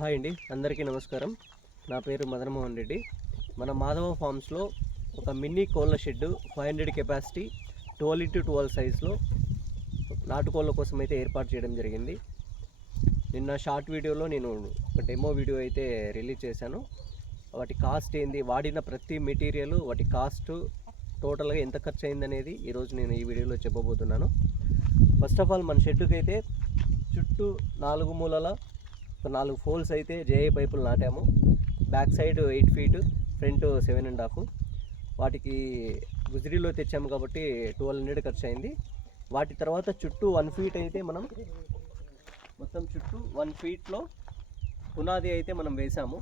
Hi అండి, అందరికీ నమస్కారం. నా పేరు మదన్మోహన్ రెడ్డి. మన మాధవ ఫార్మ్స్లో ఒక మినీ కోళ్ళ షెడ్ 500 కెపాసిటీ 12x12 సైజులో నాటుకోళ్ళ కోసం అయితే ఏర్పాటు చేయడం జరిగింది. నిన్న షార్ట్ వీడియోలో నేను ఒక డెమో వీడియో అయితే రిలీజ్ చేశాను. వాటి కాస్ట్ ఏంది, వాడిన ప్రతి మెటీరియల్, వాటి కాస్ట్ టోటల్గా ఎంత ఖర్చు అయిందనేది ఈరోజు నేను ఈ వీడియోలో చెప్పబోతున్నాను. ఫస్ట్ ఆఫ్ ఆల్ మన షెడ్కి అయితే చుట్టూ 4 మూలల 4 ఫోల్స్ అయితే జేఐ పైపులు నాటాము. Back side 8 feet, front 7.5. వాటికి గుజరీలో తెచ్చాము కాబట్టి 1200 ఖర్చు అయింది. వాటి తర్వాత చుట్టూ 1 ఫీట్ అయితే మనం మొత్తం చుట్టూ 1 ఫీట్లో పునాది అయితే మనం వేసాము.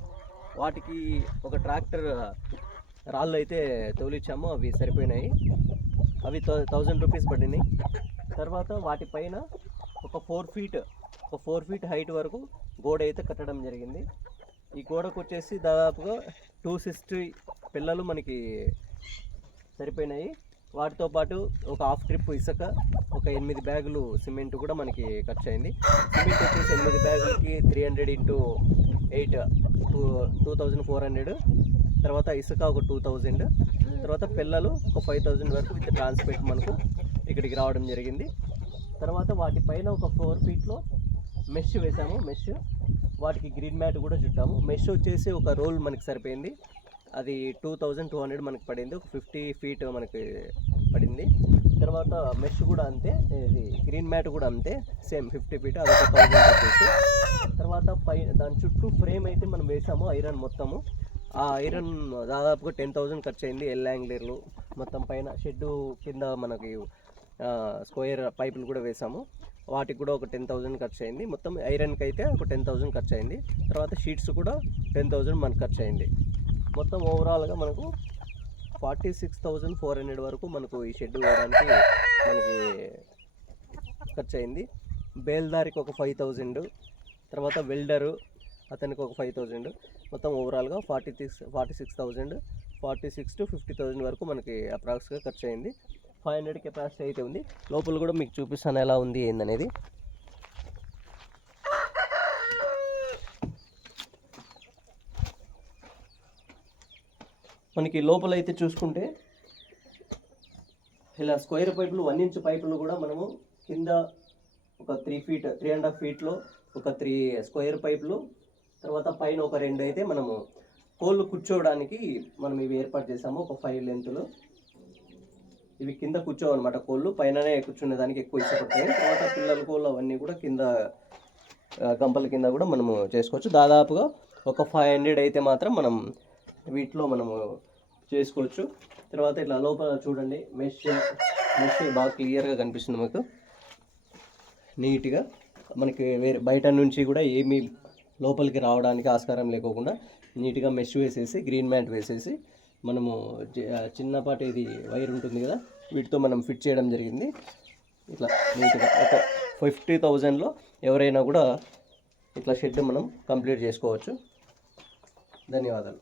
వాటికి ఒక ట్రాక్టర్ రాళ్ళు అయితే తోలిచ్చాము, అవి సరిపోయినాయి. అవి 1000 రూపీస్ పడినాయి. తర్వాత వాటిపైన ఒక 4 ఫీట్ హైట్ వరకు గోడ అయితే కట్టడం జరిగింది. ఈ గోడకు వచ్చేసి దాదాపుగా 260 పిల్లలు మనకి సరిపోయినాయి. వాటితో పాటు ఒక హాఫ్ ట్రిప్ ఇసుక, ఒక 8 బ్యాగులు సిమెంట్ కూడా మనకి ఖర్చు అయింది. సిమెంట్ వచ్చేసి 8 బ్యాగులకి 300 × 8 2400. తర్వాత ఇసుక ఒక 2000. తర్వాత పిల్లలు ఒక 5000 వరకు విత్ ట్రాన్స్పోర్ట్ మనకు ఇక్కడికి రావడం జరిగింది. తర్వాత వాటిపైన ఒక 4 ఫీట్లో మెష్ వేసాము. వాటికి గ్రీన్ మ్యాట్ కూడా చుట్టాము. మెష్ వచ్చేసి ఒక రోల్ మనకి సరిపోయింది. అది 2200 మనకి పడింది. ఒక 50 ఫీట్ మనకి పడింది. తర్వాత మెష్ కూడా అంతే, ఇది గ్రీన్ మ్యాట్ కూడా అంతే, సేమ్ 50 ఫీట్, అదొక 1000 రూపీస్. తర్వాత దాని చుట్టూ ఫ్రేమ్ అయితే మనం వేసాము, ఐరన్ మొత్తము. ఆ ఐరన్ దాదాపుగా 10,000 ఖర్చు అయింది. ఎల్ యాంగ్లర్లు మొత్తం పైన షెడ్డు కింద మనకి స్క్వేర్ పైపులు కూడా వేసాము. వాటికి కూడా ఒక 10,000 ఖర్చు అయింది. మొత్తం ఐరన్కి అయితే ఒక 10,000 ఖర్చు అయింది. తర్వాత షీట్స్ కూడా 10,000 మనకు ఖర్చు అయింది. మొత్తం ఓవరాల్గా మనకు 46,400 వరకు మనకు ఈ షెడ్ వేయడానికి మనకి ఖర్చు అయింది. బేల్దారికి ఒక 5,000, తర్వాత వెల్డరు అతనికి ఒక 5,000, మొత్తం ఓవరాల్గా 46,000, 46 to 50,000 వరకు మనకి అప్రాక్స్గా ఖర్చు అయింది. 500 కెపాసిటీ అయితే ఉంది. లోపల కూడా మీకు చూపిస్తాను ఎలా ఉంది ఏందనేది. మనకి లోపల అయితే చూసుకుంటే ఇలా స్క్వేర్ పైపులు, 1 ఇంచ్ పైపులు కూడా మనము కింద ఒక 3.5 ఫీట్లో ఒక 3 స్క్వేర్ పైపులు, తర్వాత పైన ఒక 2 అయితే మనము కోళ్ళు కూర్చోవడానికి మనం ఇవి ఏర్పాటు చేసాము. ఒక 5 లెంతులు ఇవి కింద కూర్చోవన్నమాట. కోళ్ళు పైననే కూర్చునేదానికి ఎక్కువ ఇష్టపడతాయి. తర్వాత పిల్లల కోళ్ళు అవన్నీ కూడా కింద గంపల కింద కూడా మనము చేసుకోవచ్చు. దాదాపుగా ఒక 500 అయితే మాత్రం మనం వీటిలో మనము చేసుకోవచ్చు. తర్వాత ఇట్లా లోపల చూడండి, మెష్ బాగా క్లియర్గా కనిపిస్తుంది మీకు నీట్గా. మనకి వేరే బయట నుంచి కూడా ఏమీ లోపలికి రావడానికి ఆస్కారం లేకోకుండా నీట్గా మెష్ వేసేసి, గ్రీన్ మ్యాట్ వేసేసి మనము చిన్నపాటి ఇది వైర్ ఉంటుంది కదా, వీటితో మనం ఫిట్ చేయడం జరిగింది. ఇట్లా నీట్గా ఒక 50,000లో ఎవరైనా కూడా ఇట్లా షెడ్ మనం కంప్లీట్ చేసుకోవచ్చు. ధన్యవాదాలు.